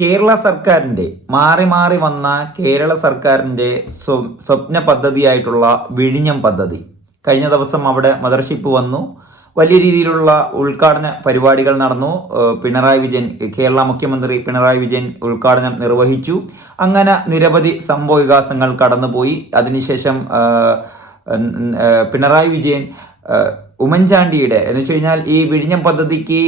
കേരള സർക്കാരിന്റെ മാറി മാറി വന്ന കേരള സർക്കാരിന്റെ സ്വപ്ന പദ്ധതിയായിട്ടുള്ള വിഴിഞ്ഞം പദ്ധതി. കഴിഞ്ഞ ദിവസം അവിടെ മദർഷിപ്പ് വന്നു. വലിയ രീതിയിലുള്ള ഉദ്ഘാടന പരിപാടികൾ നടന്നു. പിണറായി വിജയൻ കേരള മുഖ്യമന്ത്രി പിണറായി വിജയൻ ഉദ്ഘാടനം നിർവഹിച്ചു. അങ്ങനെ നിരവധി സംഭവ വികാസങ്ങൾ കടന്നുപോയി. അതിനുശേഷം പിണറായി വിജയൻ ഉമ്മൻചാണ്ടിയുടെ എന്ന് വെച്ച് കഴിഞ്ഞാൽ ഈ വിഴിഞ്ഞം പദ്ധതിക്ക്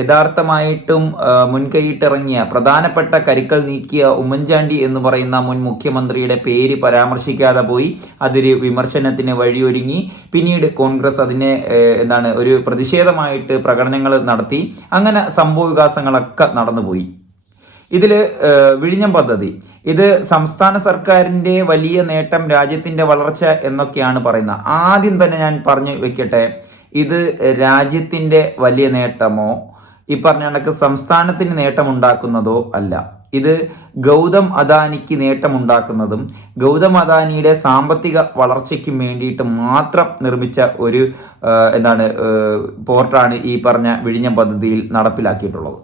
യഥാർത്ഥമായിട്ടും മുൻകൈയിട്ടിറങ്ങിയ പ്രധാനപ്പെട്ട കരുക്കൾ നീക്കിയ ഉമ്മൻചാണ്ടി എന്ന് പറയുന്ന മുൻ മുഖ്യമന്ത്രിയുടെ പേര് പരാമർശിക്കാതെ പോയി അതൊരു വിമർശനത്തിന് വഴിയൊരുങ്ങി. പിന്നീട് കോൺഗ്രസ് അതിനെ എന്താണ് ഒരു പ്രതിഷേധമായിട്ട് പ്രകടനങ്ങൾ നടത്തി. അങ്ങനെ സംഭവ വികാസങ്ങളൊക്കെ നടന്നുപോയി. ഇതിൽ വിഴിഞ്ഞം പദ്ധതി. ഇത് സംസ്ഥാന സർക്കാരിന്റെ വലിയ നേട്ടം രാജ്യത്തിന്റെ വളർച്ച എന്നൊക്കെയാണ് പറയുന്നത്. ആദ്യം തന്നെ ഞാൻ പറഞ്ഞു വെക്കട്ടെ ഇത് രാജ്യത്തിന്റെ വലിയ നേട്ടമോ ഈ പറഞ്ഞ കണക്ക് സംസ്ഥാനത്തിന് നേട്ടമുണ്ടാക്കുന്നതോ അല്ല. ഇത് ഗൗതം അദാനിക്ക് നേട്ടമുണ്ടാക്കുന്നതും ഗൗതം അദാനിയുടെ സാമ്പത്തിക വളർച്ചയ്ക്കും വേണ്ടിയിട്ട് മാത്രം നിർമ്മിച്ച ഒരു എന്താണ് പോർട്ടാണ് ഈ പറഞ്ഞ വിഴിഞ്ഞം പദ്ധതിയിൽ നടപ്പിലാക്കിയിട്ടുള്ളത്.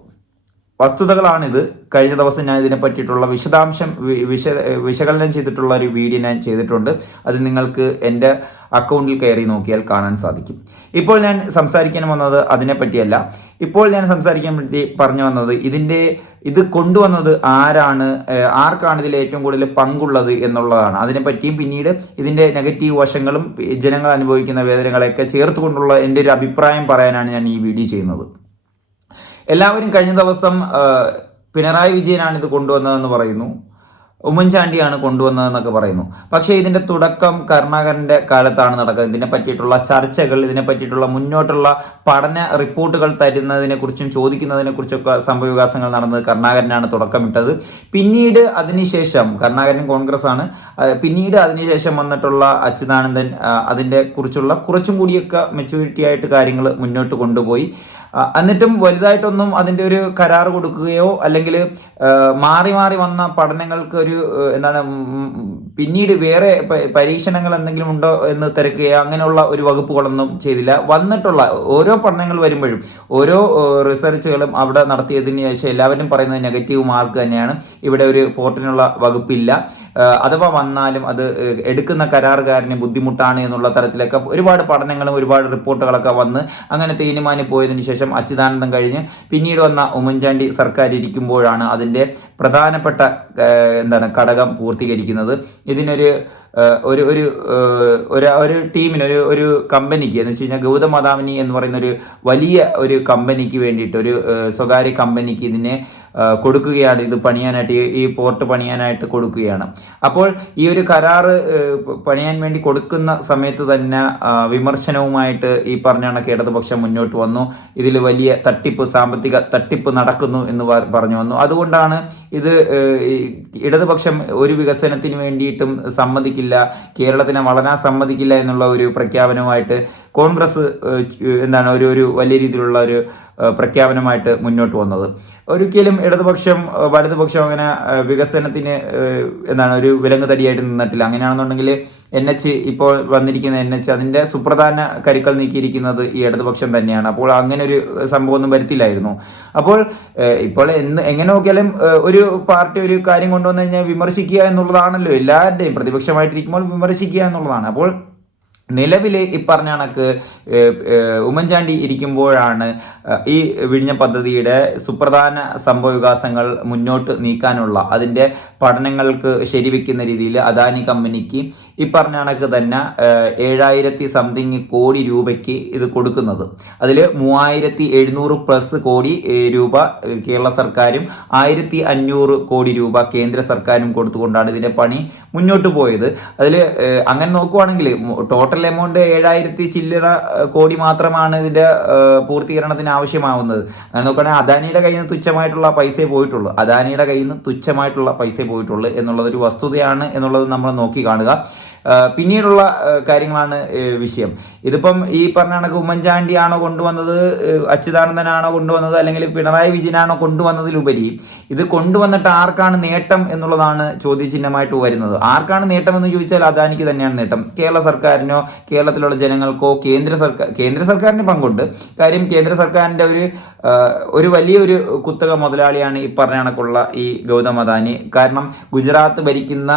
വസ്തുതകളാണിത്. കഴിഞ്ഞ ദിവസം ഞാൻ ഇതിനെ പറ്റിയിട്ടുള്ള വിശദാംശം വിശ വിശകലനം ചെയ്തിട്ടുള്ള ഒരു വീഡിയോ ഞാൻ ചെയ്തിട്ടുണ്ട്. അത് നിങ്ങൾക്ക് എന്റെ അക്കൗണ്ടിൽ കയറി നോക്കിയാൽ കാണാൻ സാധിക്കും. ഇപ്പോൾ ഞാൻ സംസാരിക്കാൻ വന്നത് അതിനെപ്പറ്റിയല്ല ഇപ്പോൾ ഞാൻ സംസാരിക്കാൻ വേണ്ടി പറഞ്ഞു വന്നത് ഇതിന്റെ ഇത് കൊണ്ടുവന്നത് ആരാണ് ആർക്കാണ് ഇതിൽ ഏറ്റവും കൂടുതൽ പങ്കുള്ളത് എന്നുള്ളതാണ്. അതിനെപ്പറ്റിയും പിന്നീട് ഇതിന്റെ നെഗറ്റീവ് വശങ്ങളും ജനങ്ങൾ അനുഭവിക്കുന്ന വേദനകളെയൊക്കെ ചേർത്തുകൊണ്ടുള്ള എന്റെ ഒരു അഭിപ്രായം പറയാനാണ് ഞാൻ ഈ വീഡിയോ ചെയ്യുന്നത്. എല്ലാവരും കഴിഞ്ഞ ദിവസം പിണറായി വിജയനാണ് ഇത് കൊണ്ടുവന്നതെന്ന് പറയുന്നു. ഉമ്മൻചാണ്ടിയാണ് കൊണ്ടുവന്നതെന്നൊക്കെ പറയുന്നു. പക്ഷേ ഇതിന്റെ തുടക്കം കരുണാകരന്റെ കാലത്താണ് നടക്കുന്നത്. ഇതിനെ പറ്റിയിട്ടുള്ള ചർച്ചകൾ ഇതിനെ പറ്റിയിട്ടുള്ള മുന്നോട്ടുള്ള പഠന റിപ്പോർട്ടുകൾ തരുന്നതിനെക്കുറിച്ചും ചോദിക്കുന്നതിനെക്കുറിച്ചൊക്കെ ചോദിക്കുന്നതിനെ കുറിച്ചൊക്കെ സംഭവവികാസങ്ങൾ നടന്നത് കരുണാകരനാണ് തുടക്കമിട്ടത്. പിന്നീട് അതിനുശേഷം കരുണാകരൻ കോൺഗ്രസ് ആണ് പിന്നീട് അതിനുശേഷം വന്നിട്ടുള്ള അച്യുതാനന്ദൻ അതിന്റെ കുറിച്ചുള്ള കുറച്ചും കൂടിയൊക്കെ മെച്യൂരിറ്റി ആയിട്ട് കാര്യങ്ങൾ മുന്നോട്ട് കൊണ്ടുപോയി. എന്നിട്ടും വലുതായിട്ടൊന്നും അതിന്റെ ഒരു കരാർ കൊടുക്കുകയോ അല്ലെങ്കിൽ മാറി മാറി വന്ന പഠനങ്ങൾക്ക് ഒരു എന്താണ് പിന്നീട് വേറെ പരീക്ഷണങ്ങൾ എന്തെങ്കിലും ഉണ്ടോ എന്ന് തിരക്കുകയോ അങ്ങനെയുള്ള ഒരു വകുപ്പുകളൊന്നും ചെയ്തില്ല. വന്നിട്ടുള്ള ഓരോ പഠനങ്ങൾ വരുമ്പോഴും ഓരോ റിസർച്ചുകളും അവിടെ നടത്തിയതിന് ശേഷം എല്ലാവരും പറയുന്നത് നെഗറ്റീവ് മാർക്ക് തന്നെയാണ്. ഇവിടെ ഒരു പോർട്ടിനുള്ള വകുപ്പില്ല. അഥവാ വന്നാലും അത് എടുക്കുന്ന കരാറുകാരന് ബുദ്ധിമുട്ടാണ് എന്നുള്ള തരത്തിലൊക്കെ ഒരുപാട് പഠനങ്ങളും ഒരുപാട് റിപ്പോർട്ടുകളൊക്കെ വന്ന് അങ്ങനെ തീരുമാനി പോയതിനു ശേഷം അച്യുതാനന്ദം കഴിഞ്ഞ് പിന്നീട് വന്ന ഉമ്മൻചാണ്ടി സർക്കാർ ഇരിക്കുമ്പോഴാണ് അതിന്റെ പ്രധാനപ്പെട്ട എന്താണ് ഘടകം പൂർത്തീകരിക്കുന്നത്. ഇതിനൊരു ഒരു ഒരു ഒരു ഒരു ടീമിന് ഒരു ഒരു കമ്പനിക്ക് എന്ന് വെച്ച് കഴിഞ്ഞാൽ ഗൗതം അദാമിനി എന്ന് പറയുന്ന ഒരു വലിയ ഒരു കമ്പനിക്ക് വേണ്ടിയിട്ട് ഒരു സ്വകാര്യ കമ്പനിക്ക് ഇതിനെ കൊടുക്കുകയാണ്. ഇത് പണിയാനായിട്ട് ഈ- പോർട്ട് പണിയാനായിട്ട് കൊടുക്കുകയാണ്. അപ്പോൾ ഈ ഒരു കരാറ് പണിയാൻ വേണ്ടി കൊടുക്കുന്ന സമയത്ത് തന്നെ വിമർശനവുമായിട്ട് ഈ പറഞ്ഞ കണക്ക് ഇടതുപക്ഷം മുന്നോട്ട് വന്നു. ഇതിൽ വലിയ തട്ടിപ്പ് സാമ്പത്തിക തട്ടിപ്പ് നടക്കുന്നു എന്ന് പറഞ്ഞു വന്നു. അതുകൊണ്ടാണ് ഇത് ഇടതുപക്ഷം ഒരു വികസനത്തിന് വേണ്ടിയിട്ടും സമ്മതിക്കില്ല കേരളത്തിനെ വളരാൻ സമ്മതിക്കില്ല എന്നുള്ള ഒരു പ്രഖ്യാപനവുമായിട്ട് കോൺഗ്രസ് എന്താണ് ഒരു ഒരു വലിയ രീതിയിലുള്ള ഒരു പ്രഖ്യാപനമായിട്ട് മുന്നോട്ട് വന്നത്. ഒരിക്കലും ഇടതുപക്ഷം വലതുപക്ഷം അങ്ങനെ വികസനത്തിന് എന്താണ് ഒരു വിലങ്ങ് തടിയായിട്ട് നിന്നിട്ടില്ല. അങ്ങനെയാണെന്നുണ്ടെങ്കിൽ എൻ എച്ച് ഇപ്പോൾ വന്നിരിക്കുന്ന എൻ എച്ച് അതിന്റെ സുപ്രധാന കരുക്കൾ നീക്കിയിരിക്കുന്നത് ഈ ഇടതുപക്ഷം തന്നെയാണ്. അപ്പോൾ അങ്ങനെ ഒരു സംഭവമൊന്നും വരുത്തില്ലായിരുന്നു. അപ്പോൾ ഇപ്പോൾ എന്ന് എങ്ങനെ നോക്കിയാലും ഒരു പാർട്ടി ഒരു കാര്യം കൊണ്ടുവന്നു കഴിഞ്ഞാൽ വിമർശിക്കുക എന്നുള്ളതാണല്ലോ എല്ലാവരുടെയും. പ്രതിപക്ഷമായിട്ടിരിക്കുമ്പോൾ വിമർശിക്കുക എന്നുള്ളതാണ്. അപ്പോൾ നിലവിൽ ഈ പറഞ്ഞ കണക്ക് ഉമ്മൻചാണ്ടി ഇരിക്കുമ്പോഴാണ് ഈ വിഴിഞ്ഞ പദ്ധതിയുടെ സുപ്രധാന സംഭവ വികാസങ്ങൾ മുന്നോട്ട് നീക്കാനുള്ള അതിന്റെ പഠനങ്ങൾക്ക് ശരിവെക്കുന്ന രീതിയിൽ അദാനി കമ്പനിക്ക് ഈ പറഞ്ഞ കണക്ക് തന്നെ ഏഴായിരത്തി സംതിങ് കോടി രൂപയ്ക്ക് ഇത് കൊടുക്കുന്നത്. അതിൽ മൂവായിരത്തി എഴുന്നൂറ് പ്ലസ് കോടി രൂപ കേരള സർക്കാരും ആയിരത്തി അഞ്ഞൂറ് കോടി രൂപ കേന്ദ്ര സർക്കാരും കൊടുത്തുകൊണ്ടാണ് ഇതിന്റെ പണി മുന്നോട്ട് പോയത്. അതിൽ അങ്ങനെ നോക്കുവാണെങ്കിൽ ടോട്ടൽ എമൗണ്ട് ഏഴായിരത്തി ചില്ലറ കോടി മാത്രമാണ് ഇതിന്റെ പൂർത്തീകരണത്തിന് ആവശ്യമാവുന്നത്. നോക്കുകയാണെങ്കിൽ അദാനിയുടെ കയ്യിൽ നിന്ന് തുച്ഛമായിട്ടുള്ള പൈസയെ പോയിട്ടുള്ളൂ. അദാനിയുടെ കയ്യിൽ നിന്ന് തുച്ഛമായിട്ടുള്ള പൈസയെ പോയിട്ടുള്ളൂ എന്നുള്ളതൊരു വസ്തുതയാണ് എന്നുള്ളത് നമ്മൾ നോക്കി കാണുക. പിന്നീടുള്ള കാര്യങ്ങളാണ് വിഷയം. ഇതിപ്പം ഈ പറഞ്ഞ കണക്ക് ഉമ്മൻചാണ്ടിയാണോ കൊണ്ടുവന്നത് അച്യുതാനന്ദനാണോ കൊണ്ടുവന്നത് അല്ലെങ്കിൽ പിണറായി വിജയനാണോ കൊണ്ടുവന്നതിലുപരി ഇത് കൊണ്ടുവന്നിട്ട് ആർക്കാണ് നേട്ടം എന്നുള്ളതാണ് ചോദ്യചിഹ്നമായിട്ട് വരുന്നത്. ആർക്കാണ് നേട്ടം എന്ന് ചോദിച്ചാൽ അദാനിക്ക് തന്നെയാണ് നേട്ടം. കേരള സർക്കാരിനോ കേരളത്തിലുള്ള ജനങ്ങൾക്കോ കേന്ദ്ര സർക്കാർ കേന്ദ്ര സർക്കാരിന് പങ്കുണ്ട്. കാര്യം കേന്ദ്ര സർക്കാരിന്റെ ഒരു ഒരു വലിയൊരു കുത്തക മുതലാളിയാണ് ഈ പറഞ്ഞ കണക്കുള്ള ഈ ഗൗതം അദാനി. കാരണം ഗുജറാത്ത് ഭരിക്കുന്ന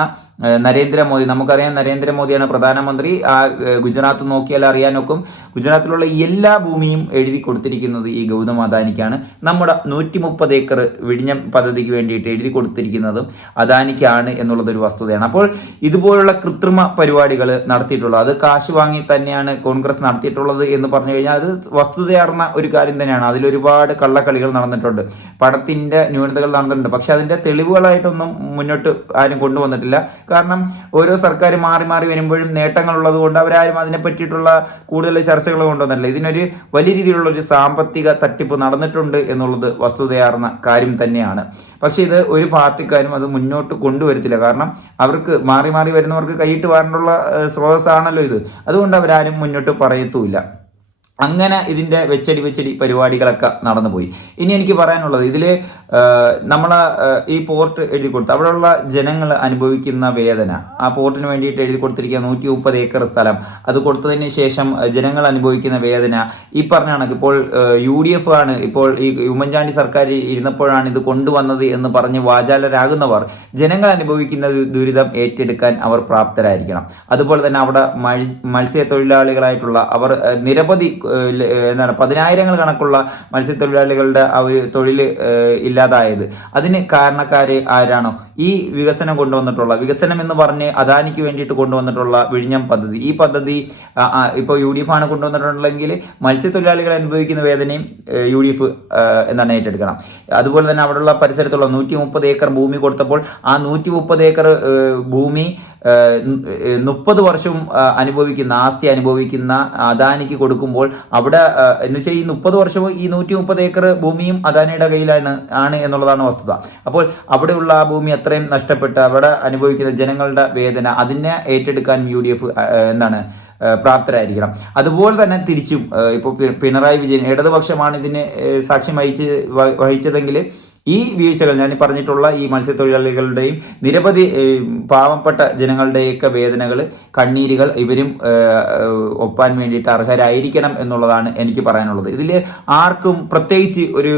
നരേന്ദ്രമോദി നമുക്കറിയാം നരേന്ദ്രമോദിയാണ് പ്രധാനമന്ത്രി. ആ ഗുജറാത്ത് നോക്കിയാൽ അറിയാനൊക്കും. ഗുജറാത്തിലുള്ള എല്ലാ ഭൂമിയും എഴുതി കൊടുത്തിരിക്കുന്നത് ഈ ഗൗതം അദാനിക്കാണ്. നമ്മുടെ നൂറ്റി ഏക്കർ വിഴിഞ്ഞം പദ്ധതിക്ക് വേണ്ടിയിട്ട് എഴുതി കൊടുത്തിരിക്കുന്നതും അദാനിക്കാണ് എന്നുള്ളതൊരു വസ്തുതയാണ്. അപ്പോൾ ഇതുപോലുള്ള കൃത്രിമ പരിപാടികൾ നടത്തിയിട്ടുള്ളത് അത് കാശ് വാങ്ങി തന്നെയാണ് കോൺഗ്രസ് നടത്തിയിട്ടുള്ളത് എന്ന് പറഞ്ഞു കഴിഞ്ഞാൽ അത് വസ്തുതയാർന്ന ഒരു കാര്യം തന്നെയാണ്. അതിലൊരുപാട് കള്ളക്കളികൾ നടന്നിട്ടുണ്ട് പണത്തിന്റെ ന്യൂനതകൾ നടന്നിട്ടുണ്ട്. പക്ഷെ അതിന്റെ തെളിവുകളായിട്ടൊന്നും മുന്നോട്ട് ആരും കൊണ്ടുവന്നിട്ടില്ല. കാരണം ഓരോ സർക്കാർ മാറി മാറി വരുമ്പോഴും നേട്ടങ്ങൾ ഉള്ളത് കൊണ്ട് അവരാരും അതിനെ പറ്റിയിട്ടുള്ള കൂടുതൽ ചർച്ചകൾ കൊണ്ടുവന്നിട്ടില്ല. ഇതിനൊരു വലിയ രീതിയിലുള്ള ഒരു സാമ്പത്തിക തട്ടിപ്പ് നടന്നിട്ടുണ്ട് എന്നുള്ളത് വസ്തുതയാർന്ന കാര്യം തന്നെയാണ്. പക്ഷെ ഇത് ഒരു പാർട്ടിക്കാരും അത് മുന്നോട്ട് കൊണ്ടുവരത്തില്ല. കാരണം അവർക്ക് മാറി മാറി വരുന്നവർക്ക് കൈയിട്ട് ഏഹ്, സ്രോതസ്സാണല്ലോ ഇത്. അതുകൊണ്ട് അവരാരും മുന്നോട്ട് പറയത്തുമില്ല. അങ്ങനെ ഇതിന്റെ വെച്ചടി വെച്ചടി പരിപാടികളൊക്കെ നടന്നുപോയി. ഇനി എനിക്ക് പറയാനുള്ളത് ഇതിൽ നമ്മൾ ഈ പോർട്ട് എഴുതി കൊടുത്ത് അവിടെയുള്ള ജനങ്ങൾ അനുഭവിക്കുന്ന വേദന. ആ പോർട്ടിന് വേണ്ടിയിട്ട് എഴുതി കൊടുത്തിരിക്കുക നൂറ്റി മുപ്പത് ഏക്കർ സ്ഥലം അത് കൊടുത്തതിന് ശേഷം ജനങ്ങൾ അനുഭവിക്കുന്ന വേദന. ഈ പറഞ്ഞ കണക്ക് ഇപ്പോൾ യു ഡി എഫ് ആണ് ഇപ്പോൾ ഈ ഉമ്മൻചാണ്ടി സർക്കാർ ഇരുന്നപ്പോഴാണ് ഇത് കൊണ്ടുവന്നത് എന്ന് പറഞ്ഞ് വാചാലരാകുന്നവർ ജനങ്ങൾ അനുഭവിക്കുന്ന ദുരിതം ഏറ്റെടുക്കാൻ അവർ പ്രാപ്തരായിരിക്കണം. അതുപോലെ തന്നെ അവിടെ മത്സ്യ മത്സ്യത്തൊഴിലാളികളായിട്ടുള്ള അവർ നിരവധി എന്താണ് പതിനായിരങ്ങൾ കണക്കുള്ള മത്സ്യത്തൊഴിലാളികളുടെ ആ ഒരു തൊഴിൽ ഇല്ലാതായത്. അതിന് കാരണക്കാർ ആരാണോ? ഈ വികസനം കൊണ്ടുവന്നിട്ടുള്ള വികസനം എന്ന് പറഞ്ഞ് അദാനിക്ക് വേണ്ടിയിട്ട് കൊണ്ടുവന്നിട്ടുള്ള വിഴിഞ്ഞം പദ്ധതി. ഈ പദ്ധതി ഇപ്പോൾ യു ഡി എഫ് ആണ് കൊണ്ടുവന്നിട്ടുണ്ടെങ്കിൽ മത്സ്യത്തൊഴിലാളികൾ അനുഭവിക്കുന്ന വേദനയും യു ഡി എഫ് എന്താണ് ഏറ്റെടുക്കണം. അതുപോലെ തന്നെ അവിടെയുള്ള പരിസരത്തുള്ള നൂറ്റി മുപ്പത് ഏക്കർ ഭൂമി കൊടുത്തപ്പോൾ ആ നൂറ്റി മുപ്പത് ഏക്കർ ഭൂമി മുപ്പത് വർഷവും ആ, അനുഭവിക്കുന്ന ആസ്തി അനുഭവിക്കുന്ന അദാനിക്ക് കൊടുക്കുമ്പോൾ അവിടെ എന്ന് വെച്ചാൽ ഈ മുപ്പത് വർഷവും ഈ നൂറ്റി മുപ്പത് ഏക്കർ ഭൂമിയും അദാനിയുടെ കയ്യിലാണ് ആണ് എന്നുള്ളതാണ് വസ്തുത. അപ്പോൾ അവിടെയുള്ള ആ ഭൂമി അത്രയും നഷ്ടപ്പെട്ട് അവിടെ അനുഭവിക്കുന്ന ജനങ്ങളുടെ വേദന അതിനെ ഏറ്റെടുക്കാൻ യു ഡി എഫ് എന്താണ് പ്രാപ്തരായിരിക്കണം. അതുപോലെ തന്നെ തിരിച്ചും ഇപ്പോൾ പിണറായി വിജയൻ ഇടതുപക്ഷമാണ് ഇതിന് സാക്ഷ്യം വഹിച്ച് വഹിച്ചതെങ്കിൽ ഈ വീഴ്ചകൾ ഞാൻ പറഞ്ഞിട്ടുള്ള ഈ മത്സ്യത്തൊഴിലാളികളുടെയും നിരവധി പാവപ്പെട്ട ജനങ്ങളുടെയൊക്കെ വേദനകൾ കണ്ണീരുകൾ ഇവരും ഒപ്പാൻ വേണ്ടിയിട്ട് അർഹരായിരിക്കണം എന്നുള്ളതാണ് എനിക്ക് പറയാനുള്ളത്. ഇതിൽ ആർക്കും പ്രത്യേകിച്ച് ഒരു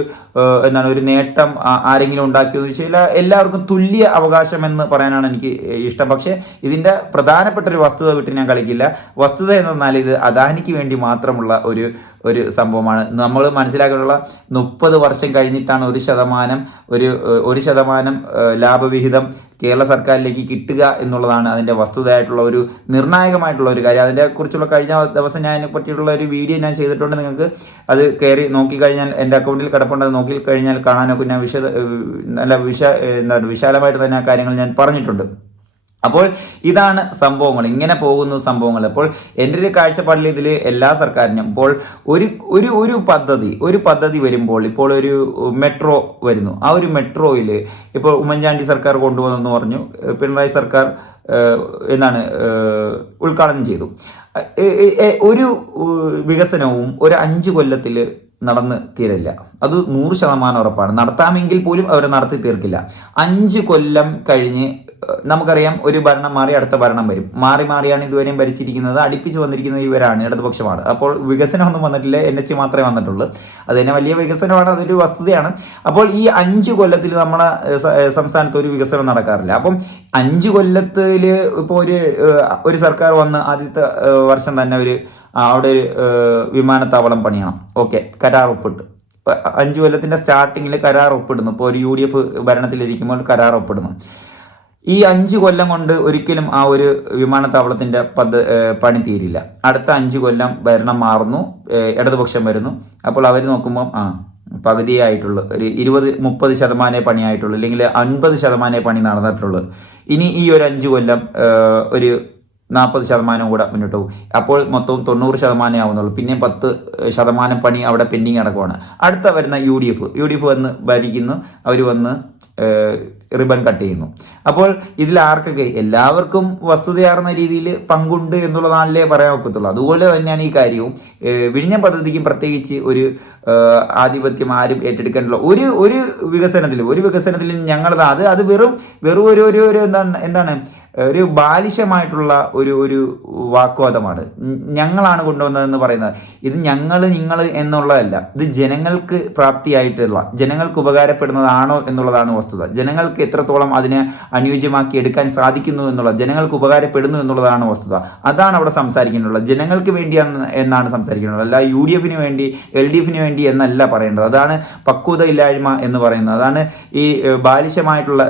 എന്താണ് ഒരു നേട്ടം ആരെങ്കിലും ഉണ്ടാക്കിയെന്ന് വെച്ചാൽ എല്ലാവർക്കും തുല്യ അവകാശം എന്ന് പറയാനാണ് എനിക്ക് ഇഷ്ടം. പക്ഷേ ഇതിന്റെ പ്രധാനപ്പെട്ട ഒരു വസ്തുത വിട്ട് ഞാൻ കളിക്കില്ല. വസ്തുത എന്നാൽ ഇത് അദാനിക്ക് വേണ്ടി മാത്രമുള്ള ഒരു ഒരു സംഭവമാണ്. നമ്മൾ മനസ്സിലാക്കാനുള്ള മുപ്പത് വർഷം കഴിഞ്ഞിട്ടാണ് ഒരു ശതമാനം ഒരു ഒരു ശതമാനം ലാഭവിഹിതം കേരള സർക്കാരിലേക്ക് കിട്ടുക എന്നുള്ളതാണ് അതിന്റെ വസ്തുതയായിട്ടുള്ള ഒരു നിർണായകമായിട്ടുള്ള ഒരു കാര്യം. അതിന്റെ കുറിച്ചുള്ള കഴിഞ്ഞ ദിവസം ഞാൻ അതിനെ പറ്റിയിട്ടുള്ള ഒരു വീഡിയോ ഞാൻ ചെയ്തിട്ടുണ്ട്. നിങ്ങൾക്ക് അത് കയറി നോക്കിക്കഴിഞ്ഞാൽ എന്റെ അക്കൗണ്ടിൽ കിടപ്പുണ്ട്. അത് നോക്കി കഴിഞ്ഞാൽ കാണാനൊക്കെ ഞാൻ വിശദ നല്ല വിശ എന്താണ് വിശാലമായിട്ട് തന്നെ ആ കാര്യങ്ങൾ ഞാൻ പറഞ്ഞിട്ടുണ്ട്. അപ്പോൾ ഇതാണ് സംഭവങ്ങൾ. ഇങ്ങനെ പോകുന്നു സംഭവങ്ങൾ. അപ്പോൾ എന്റെ ഒരു കാഴ്ചപ്പാടിൽ ഇതിൽ എല്ലാ സർക്കാരിനും ഇപ്പോൾ ഒരു ഒരു ഒരു പദ്ധതി ഒരു പദ്ധതി വരുമ്പോൾ ഇപ്പോൾ ഒരു മെട്രോ വരുന്നു. ആ ഒരു മെട്രോയിൽ ഇപ്പോൾ ഉമ്മൻചാണ്ടി സർക്കാർ കൊണ്ടുവന്നെന്ന് പറഞ്ഞു. പിണറായി സർക്കാർ എന്നാണ് ഉദ്ഘാടനം ചെയ്തു. ഒരു വികസനവും ഒരു അഞ്ച് കൊല്ലത്തിൽ നടന്ന് തീരില്ല. അത് നൂറ് ശതമാനം ഉറപ്പാണ്. നടത്താമെങ്കിൽ പോലും അവർ നടത്തി തീർക്കില്ല. അഞ്ച് കൊല്ലം കഴിഞ്ഞ് നമുക്കറിയാം ഒരു ഭരണം മാറി അടുത്ത ഭരണം വരും. മാറി മാറിയാണ് ഇതുവരെയും ഭരിച്ചിരിക്കുന്നത്. അടുപ്പിച്ച് വന്നിരിക്കുന്നത് ഇവരാണ് ഇടതുപക്ഷമാണ്. അപ്പോൾ വികസനമൊന്നും വന്നിട്ടില്ല. എൻ എച്ച് മാത്രമേ വന്നിട്ടുള്ളൂ. അത് തന്നെ വലിയ വികസനമാണ്. അതൊരു വസ്തുതയാണ്. അപ്പോൾ ഈ അഞ്ച് കൊല്ലത്തിൽ ഏഹ് സംസ്ഥാനത്ത് ഒരു വികസനം നടക്കാറില്ല. അപ്പം അഞ്ച് കൊല്ലത്തിൽ ഇപ്പോൾ ഒരു ഒരു സർക്കാർ വന്ന് ആദ്യത്തെ വർഷം തന്നെ ഒരു അവിടെ ഒരു വിമാനത്താവളം പണിയണം. ഓക്കെ. കരാർ ഒപ്പിട്ട്. അഞ്ച് കൊല്ലത്തിന്റെ സ്റ്റാർട്ടിങ്ങിൽ കരാർ ഒപ്പിടുന്നു. ഇപ്പോൾ ഒരു യു ഡി എഫ് ഭരണത്തിലിരിക്കുമ്പോൾ കരാർ ഒപ്പിടുന്നു. ഈ അഞ്ച് കൊല്ലം കൊണ്ട് ഒരിക്കലും ആ ഒരു വിമാനത്താവളത്തിന്റെ പദ്ധ പണി തീരില്ല. അടുത്ത അഞ്ച് കൊല്ലം ഭരണം മാറുന്നു ഇടതുപക്ഷം വരുന്നു. അപ്പോൾ അവർ നോക്കുമ്പോൾ ആ പകുതിയായിട്ടുള്ളു. ഒരു ഇരുപത് മുപ്പത് ശതമാനമേ പണിയായിട്ടുള്ളൂ അല്ലെങ്കിൽ അൻപത് ശതമാനമേ പണി നടന്നിട്ടുള്ളൂ. ഇനി ഈ ഒരു അഞ്ച് കൊല്ലം ഒരു നാൽപ്പത് ശതമാനം കൂടെ മുന്നോട്ട് പോകും. അപ്പോൾ മൊത്തം തൊണ്ണൂറ് ശതമാനമേ ആവുന്നുള്ളൂ. പിന്നെ പത്ത് ശതമാനം പണി അവിടെ പെൻഡിങ് അടക്കമാണ് അടുത്ത വരുന്ന U D F. U D F വന്ന് ഭരിക്കുന്നു. അവർ വന്ന് റിബൺ കട്ട് ചെയ്യുന്നു. അപ്പോൾ ഇതിൽ ആർക്കൊക്കെ എല്ലാവർക്കും വസ്തുതയാർന്ന രീതിയിൽ പങ്കുണ്ട് എന്നുള്ളതാണല്ലേ പറയാൻ ഒക്കത്തുള്ളൂ. അതുപോലെ തന്നെയാണ് ഈ കാര്യവും. വിഴിഞ്ഞ പദ്ധതിക്കും പ്രത്യേകിച്ച് ഒരു ആധിപത്യം ആരും ഏറ്റെടുക്കേണ്ടല്ലോ ഒരു ഒരു വികസനത്തിലും ഒരു വികസനത്തിലും ഞങ്ങളത് അത് അത് വെറും വെറും ഒരു ഒരു എന്താണ് എന്താണ് ഒരു ബാലിശമായിട്ടുള്ള ഒരു ഒരു വാക്വാദമാണ് ഞങ്ങളാണ് കൊണ്ടുവന്നതെന്ന് പറയുന്നത്. ഇത് ഞങ്ങൾ നിങ്ങൾ എന്നുള്ളതല്ല. ഇത് ജനങ്ങൾക്ക് പ്രാപ്തിയായിട്ടുള്ള ജനങ്ങൾക്ക് ഉപകാരപ്പെടുന്നതാണോ എന്നുള്ളതാണ് വസ്തുത. ജനങ്ങൾക്ക് എത്രത്തോളം അതിനെ അനുയോജ്യമാക്കി എടുക്കാൻ സാധിക്കുന്നു എന്നുള്ള ജനങ്ങൾക്ക് ഉപകാരപ്പെടുന്നു എന്നുള്ളതാണ് വസ്തുത. അതാണ് അവിടെ സംസാരിക്കുന്നുള്ളത് ജനങ്ങൾക്ക് വേണ്ടി എന്ന് എന്നാണ് സംസാരിക്കുന്നത് അല്ല യു ഡി എഫിന് വേണ്ടി എൽ ഡി എഫിന് വേണ്ടി എന്നല്ല പറയേണ്ടത്. അതാണ് പക്വത ഇല്ലായ്മ എന്ന് പറയുന്നത്. അതാണ് ഈ ബാലിശമായിട്ടുള്ള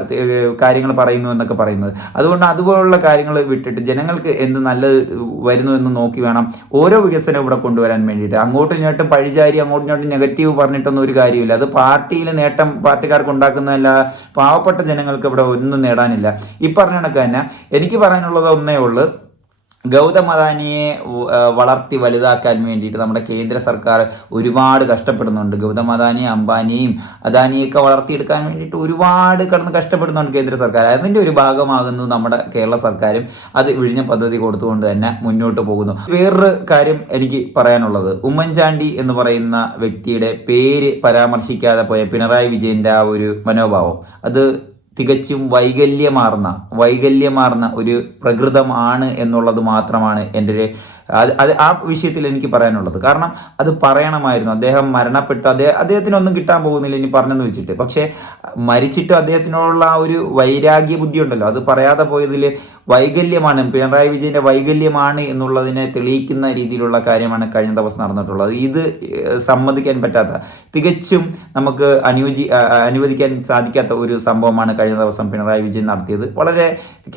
കാര്യങ്ങൾ പറയുന്നു എന്നൊക്കെ പറയുന്നത്. അതുകൊണ്ട് അതുപോലുള്ള കാര്യങ്ങൾ വിട്ടിട്ട് ജനങ്ങൾക്ക് എന്ത് നല്ലത് വരുന്നു എന്ന് നോക്കി വേണം ഓരോ വികസനവും ഇവിടെ കൊണ്ടുവരാൻ വേണ്ടിയിട്ട്. അങ്ങോട്ടും ഇങ്ങോട്ടും പഴിചാരി അങ്ങോട്ടും ഇങ്ങോട്ടും നെഗറ്റീവ് പറഞ്ഞിട്ടൊന്നും ഒരു കാര്യമില്ല അത് പാർട്ടിയിൽ നേട്ടം പാർട്ടിക്കാർക്ക് ഉണ്ടാക്കുന്നതല്ല പാവപ്പെട്ട ജനങ്ങൾക്ക് ഇവിടെ ഒന്നും നേടാനില്ല. ഈ പറഞ്ഞ കണക്ക് തന്നെ എനിക്ക് പറയാനുള്ളത് ഒന്നേ ഉള്ളൂ. ഗൗതം അദാനിയെ വളർത്തി വലുതാക്കാൻ വേണ്ടിയിട്ട് നമ്മുടെ കേന്ദ്ര സർക്കാർ ഒരുപാട് കഷ്ടപ്പെടുന്നുണ്ട്. ഗൗതം അദാനി അംബാനിയും അദാനിയൊക്കെ വളർത്തിയെടുക്കാൻ വേണ്ടിയിട്ട് ഒരുപാട് കടന്ന് കഷ്ടപ്പെടുന്നുണ്ട് കേന്ദ്ര സർക്കാർ. അതിന്റെ ഒരു ഭാഗമാകുന്നു നമ്മുടെ കേരള സർക്കാരും അത് വിഴിഞ്ഞ പദ്ധതി കൊടുത്തുകൊണ്ട് തന്നെ മുന്നോട്ട് പോകുന്നു. വേറൊരു കാര്യം എനിക്ക് പറയാനുള്ളത്. ഉമ്മൻചാണ്ടി എന്ന് പറയുന്ന വ്യക്തിയുടെ പേര് പരാമർശിക്കാതെ പോയ പിണറായി വിജയന്റെ ആ ഒരു മനോഭാവം അത് തികച്ചും വൈകല്യമാർന്ന വൈകല്യമാർന്ന ഒരു പ്രകൃതമാണ് എന്നുള്ളത് മാത്രമാണ് എന്റെ അത് ആ വിഷയത്തിൽ എനിക്ക് പറയാനുള്ളത്. കാരണം അത് പറയണമായിരുന്നു. അദ്ദേഹം മരണപ്പെട്ടു. അദ്ദേഹം അദ്ദേഹത്തിനൊന്നും കിട്ടാൻ പോകുന്നില്ല ഇനി പറഞ്ഞെന്ന് വെച്ചിട്ട്. പക്ഷേ മരിച്ചിട്ട് അദ്ദേഹത്തിനോടുള്ള ആ ഒരു വൈരാഗ്യ ബുദ്ധി ഉണ്ടല്ലോ അത് പറയാതെ പോയതിൽ വൈകല്യമാണ്. പിണറായി വിജയന്റെ വൈകല്യമാണ് എന്നുള്ളതിനെ തെളിയിക്കുന്ന രീതിയിലുള്ള കാര്യമാണ് കഴിഞ്ഞ ദിവസം നടന്നിട്ടുള്ളത്. ഇത് സമ്മതിക്കാൻ പറ്റാത്ത തികച്ചും നമുക്ക് അനുയോജി അനുവദിക്കാൻ സാധിക്കാത്ത ഒരു സംഭവമാണ് കഴിഞ്ഞ ദിവസം പിണറായി വിജയൻ നടത്തിയത്. വളരെ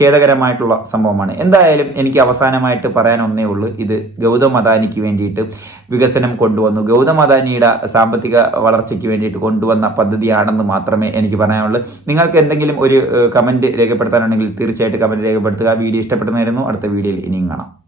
ഖേദകരമായിട്ടുള്ള സംഭവമാണ്. എന്തായാലും എനിക്ക് അവസാനമായിട്ട് പറയാൻ ഒന്നേ ഉള്ളൂ. ഇത് ഗൗതം അദാനിക്ക് വേണ്ടിയിട്ട് വികസനം കൊണ്ടുവന്നു. ഗൗതം അദാനിയുടെ സാമ്പത്തിക വളർച്ചയ്ക്ക് വേണ്ടിയിട്ട് കൊണ്ടുവന്ന പദ്ധതിയാണെന്ന് മാത്രമേ എനിക്ക് പറയാനുള്ളൂ. നിങ്ങൾക്ക് എന്തെങ്കിലും ഒരു കമന്റ് രേഖപ്പെടുത്താനുണ്ടെങ്കിൽ തീർച്ചയായിട്ടും കമന്റ് രേഖപ്പെടുത്തുക വീഡിയോ ഇഷ്ടപ്പെടുന്നതായിരുന്നു അടുത്ത വീഡിയോയിൽ ഇനിയും കാണാം.